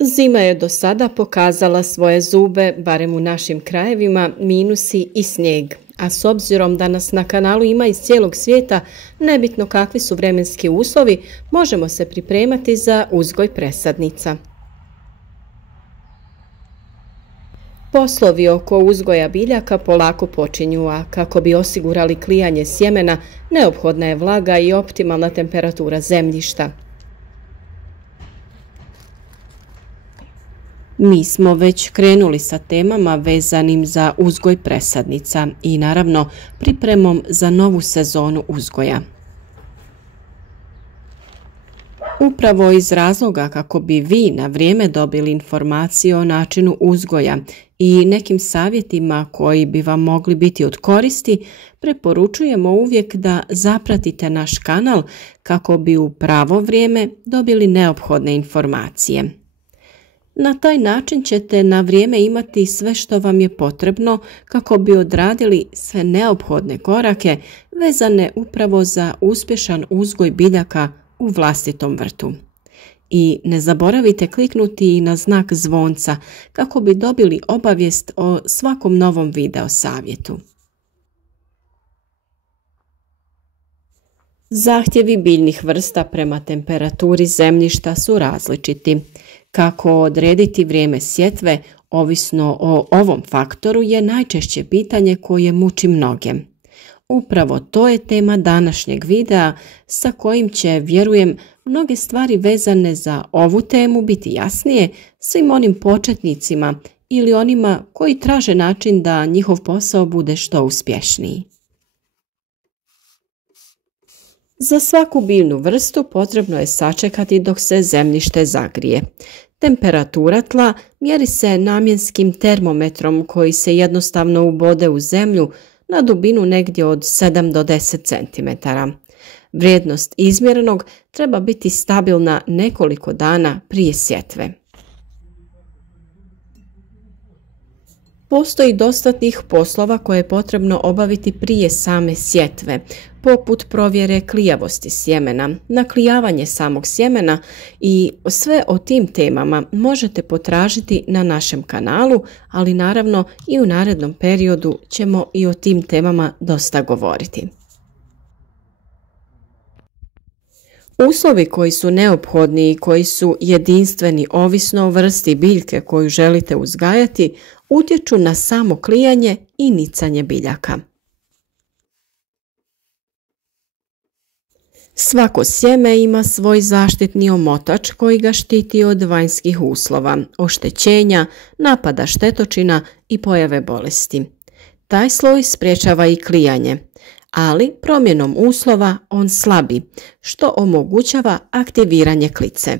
Zima je do sada pokazala svoje zube, barem u našim krajevima, minusi i snijeg. A s obzirom da nas na kanalu ima iz cijelog svijeta, nebitno kakvi su vremenski uslovi, možemo se pripremati za uzgoj presadnica. Poslovi oko uzgoja biljaka polako počinju, a kako bi osigurali klijanje sjemena, neophodna je vlaga i optimalna temperatura zemljišta. Mi smo već krenuli sa temama vezanim za uzgoj presadnica i naravno pripremom za novu sezonu uzgoja. Upravo iz razloga kako bi vi na vrijeme dobili informacije o načinu uzgoja i nekim savjetima koji bi vam mogli biti od koristi, preporučujemo uvijek da zapratite naš kanal kako bi u pravo vrijeme dobili neophodne informacije. Na taj način ćete na vrijeme imati sve što vam je potrebno kako bi odradili sve neophodne korake vezane upravo za uspješan uzgoj biljaka u vlastitom vrtu. I ne zaboravite kliknuti i na znak zvonca kako bi dobili obavijest o svakom novom video savjetu. Zahtjevi biljnih vrsta prema temperaturi zemljišta su različiti. Kako odrediti vrijeme sjetve, ovisno o ovom faktoru, je najčešće pitanje koje muči mnoge. Upravo to je tema današnjeg videa sa kojim će, vjerujem, mnoge stvari vezane za ovu temu biti jasnije svim onim početnicima ili onima koji traže način da njihov posao bude što uspješniji. Za svaku biljnu vrstu potrebno je sačekati dok se zemljište zagrije. Temperatura tla mjeri se namjenskim termometrom koji se jednostavno ubode u zemlju na dubinu negdje od 7 do 10 cm. Vrijednost izmjerenog treba biti stabilna nekoliko dana prije sjetve. Postoji dosta tih poslova koje je potrebno obaviti prije same sjetve, poput provjere klijavosti sjemena, naklijavanje samog sjemena i sve o tim temama možete potražiti na našem kanalu, ali naravno i u narednom periodu ćemo i o tim temama dosta govoriti. Uslovi koji su neophodni i koji su jedinstveni ovisno o vrsti biljke koju želite uzgajati utječu na samo klijanje i nicanje biljaka. Svako sjeme ima svoj zaštitni omotač koji ga štiti od vanjskih uslova, oštećenja, napada štetočina i pojave bolesti. Taj sloj sprječava i klijanje, ali promjenom uslova on slabi, što omogućava aktiviranje klice.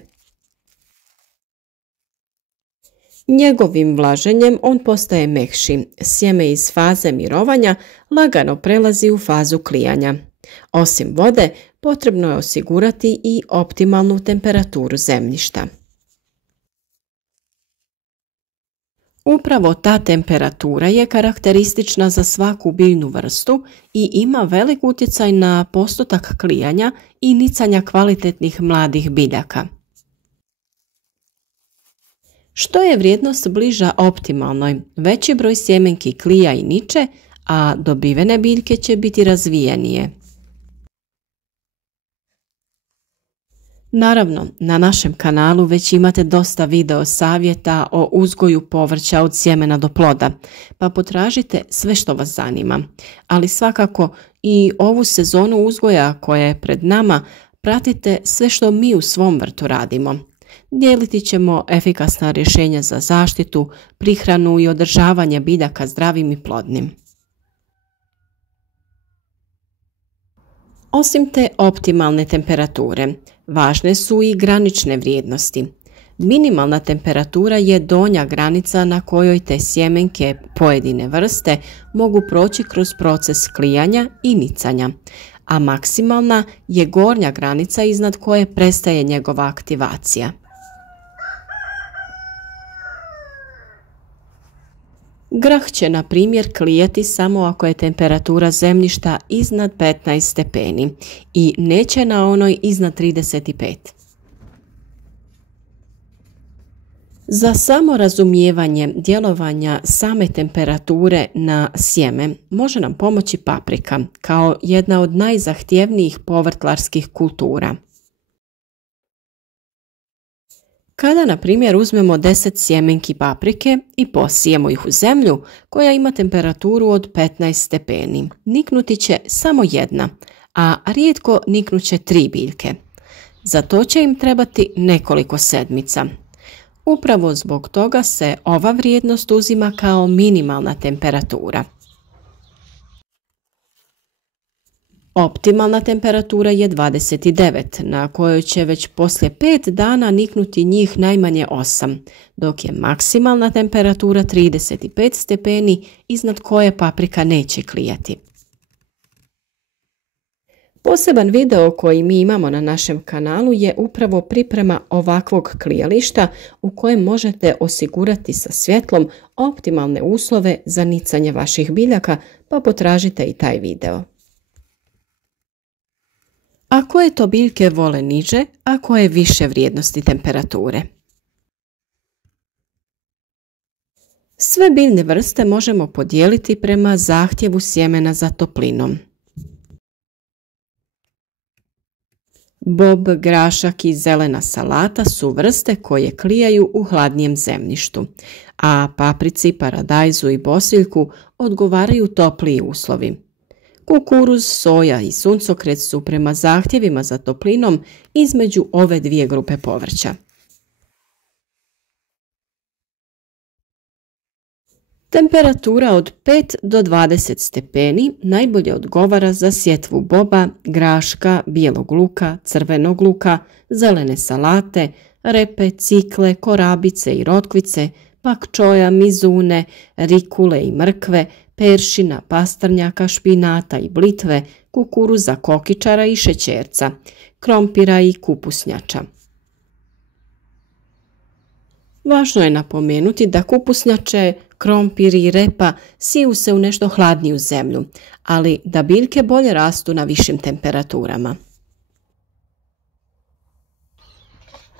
Njegovim vlaženjem on postaje mekši, sjeme iz faze mirovanja lagano prelazi u fazu klijanja. Osim vode, potrebno je osigurati i optimalnu temperaturu zemljišta. Upravo ta temperatura je karakteristična za svaku biljnu vrstu i ima velik utjecaj na postotak klijanja i nicanja kvalitetnih mladih biljaka. Što je vrijednost bliža optimalnoj, veći broj sjemenki klija i niče, a dobivene biljke će biti razvijenije. Naravno, na našem kanalu već imate dosta video savjeta o uzgoju povrća od sjemena do ploda, pa potražite sve što vas zanima. Ali svakako i ovu sezonu uzgoja koja je pred nama pratite sve što mi u svom vrtu radimo. Dijeliti ćemo efikasna rješenja za zaštitu, prihranu i održavanje biljaka zdravim i plodnim. Osim te optimalne temperature, važne su i granične vrijednosti. Minimalna temperatura je donja granica na kojoj te sjemenke pojedine vrste mogu proći kroz proces klijanja i nicanja, a maksimalna je gornja granica iznad koje prestaje njegova aktivacija. Grah će, na primjer, klijati samo ako je temperatura zemljišta iznad 15 stepeni i neće na onoj iznad 35. Za samo razumijevanje djelovanja same temperature na sjeme može nam pomoći paprika kao jedna od najzahtjevnijih povrtlarskih kultura. Kada, na primjer, uzmemo 10 sjemenki paprike i posijemo ih u zemlju koja ima temperaturu od 15 stepeni, niknuti će samo jedna, a rijetko niknuće 3 biljke. Za to će im trebati nekoliko sedmica. Upravo zbog toga se ova vrijednost uzima kao minimalna temperatura. Optimalna temperatura je 29, na kojoj će već poslije 5 dana niknuti njih najmanje 8, dok je maksimalna temperatura 35 stepeni iznad koje paprika neće klijati. Poseban video koji mi imamo na našem kanalu je upravo priprema ovakvog klijališta u kojem možete osigurati sa svjetlom optimalne uslove za nicanje vaših biljaka, pa potražite i taj video. A koje to biljke vole niže, a koje više vrijednosti temperature? Sve biljne vrste možemo podijeliti prema zahtjevu sjemena za toplinom. Bob, grašak i zelena salata su vrste koje klijaju u hladnijem zemljištu, a paprici, paradajzu i bosiljku odgovaraju topliji uslovi. Kukuruz, soja i suncokret su prema zahtjevima za toplinom između ove dvije grupe povrća. Temperatura od 5 do 20 stepeni najbolje odgovara za sjetvu boba, graška, bijelog luka, crvenog luka, zelene salate, repe, cikle, korabice i rotkvice, pak čoja, mizune, rikule i mrkve, peršina, pastrnjaka, špinata i blitve, kukuruza, kokičara i šećerca, krompira i kupusnjača. Važno je napomenuti da kupusnjače, krompir i repa siju se u nešto hladniju zemlju, ali da biljke bolje rastu na višim temperaturama.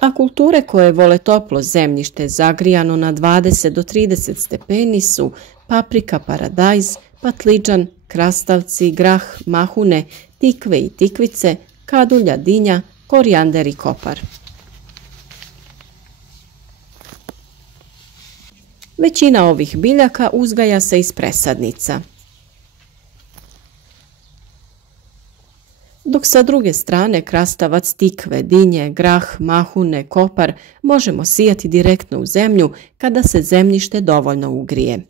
A kulture koje vole toplo zemljište zagrijano na 20 do 30 stepeni su paprika, paradajz, patlidžan, krastavci, grah, mahune, tikve i tikvice, kadulja, dinja, korijander i kopar. Većina ovih biljaka uzgaja se iz presadnica. Dok sa druge strane krastavac, tikve, dinje, grah, mahune, kopar možemo sijati direktno u zemlju kada se zemljište dovoljno ugrije.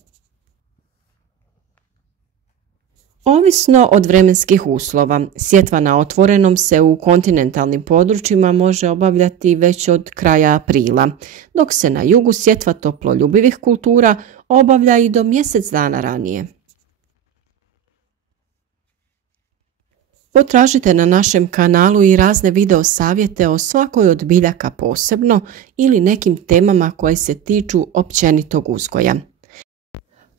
Ovisno od vremenskih uslova, sjetva na otvorenom se u kontinentalnim područjima može obavljati već od kraja aprila, dok se na jugu sjetva toploljubivih kultura obavlja i do mjesec dana ranije. Potražite na našem kanalu i razne video savjete o svakoj od biljaka posebno ili nekim temama koje se tiču općenitog uzgoja.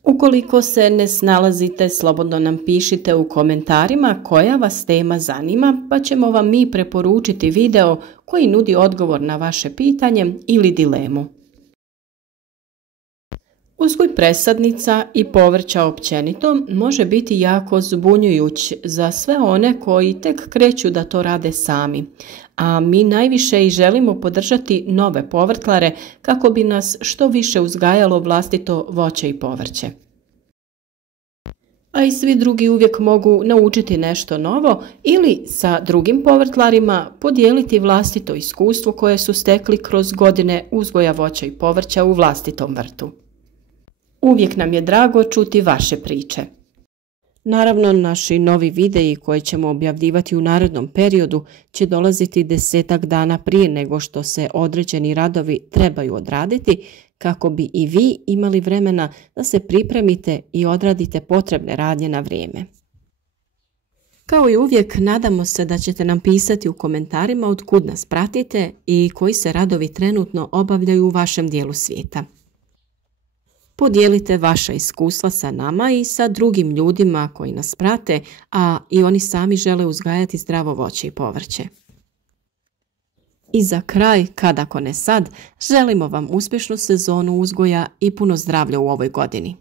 Ukoliko se ne snalazite, slobodno nam pišite u komentarima koja vas tema zanima, pa ćemo vam mi preporučiti video koji nudi odgovor na vaše pitanje ili dilemu. Uzgoj presadnica i povrća općenito može biti jako zbunjujuć za sve one koji tek kreću da to rade sami, a mi najviše i želimo podržati nove povrtlare kako bi nas što više uzgajalo vlastito voće i povrće. A i svi drugi uvijek mogu naučiti nešto novo ili sa drugim povrtlarima podijeliti vlastito iskustvo koje su stekli kroz godine uzgoja voća i povrća u vlastitom vrtu. Uvijek nam je drago čuti vaše priče. Naravno, naši novi videi koje ćemo objavljivati u narednom periodu će dolaziti 10 dana prije nego što se određeni radovi trebaju odraditi, kako bi i vi imali vremena da se pripremite i odradite potrebne radnje na vrijeme. Kao i uvijek, nadamo se da ćete nam pisati u komentarima od kud nas pratite i koji se radovi trenutno obavljaju u vašem dijelu svijeta. Podijelite vaša iskustva sa nama i sa drugim ljudima koji nas prate, a i oni sami žele uzgajati zdravo voće i povrće. I za kraj, kad ako ne sad, želimo vam uspješnu sezonu uzgoja i puno zdravlja u ovoj godini.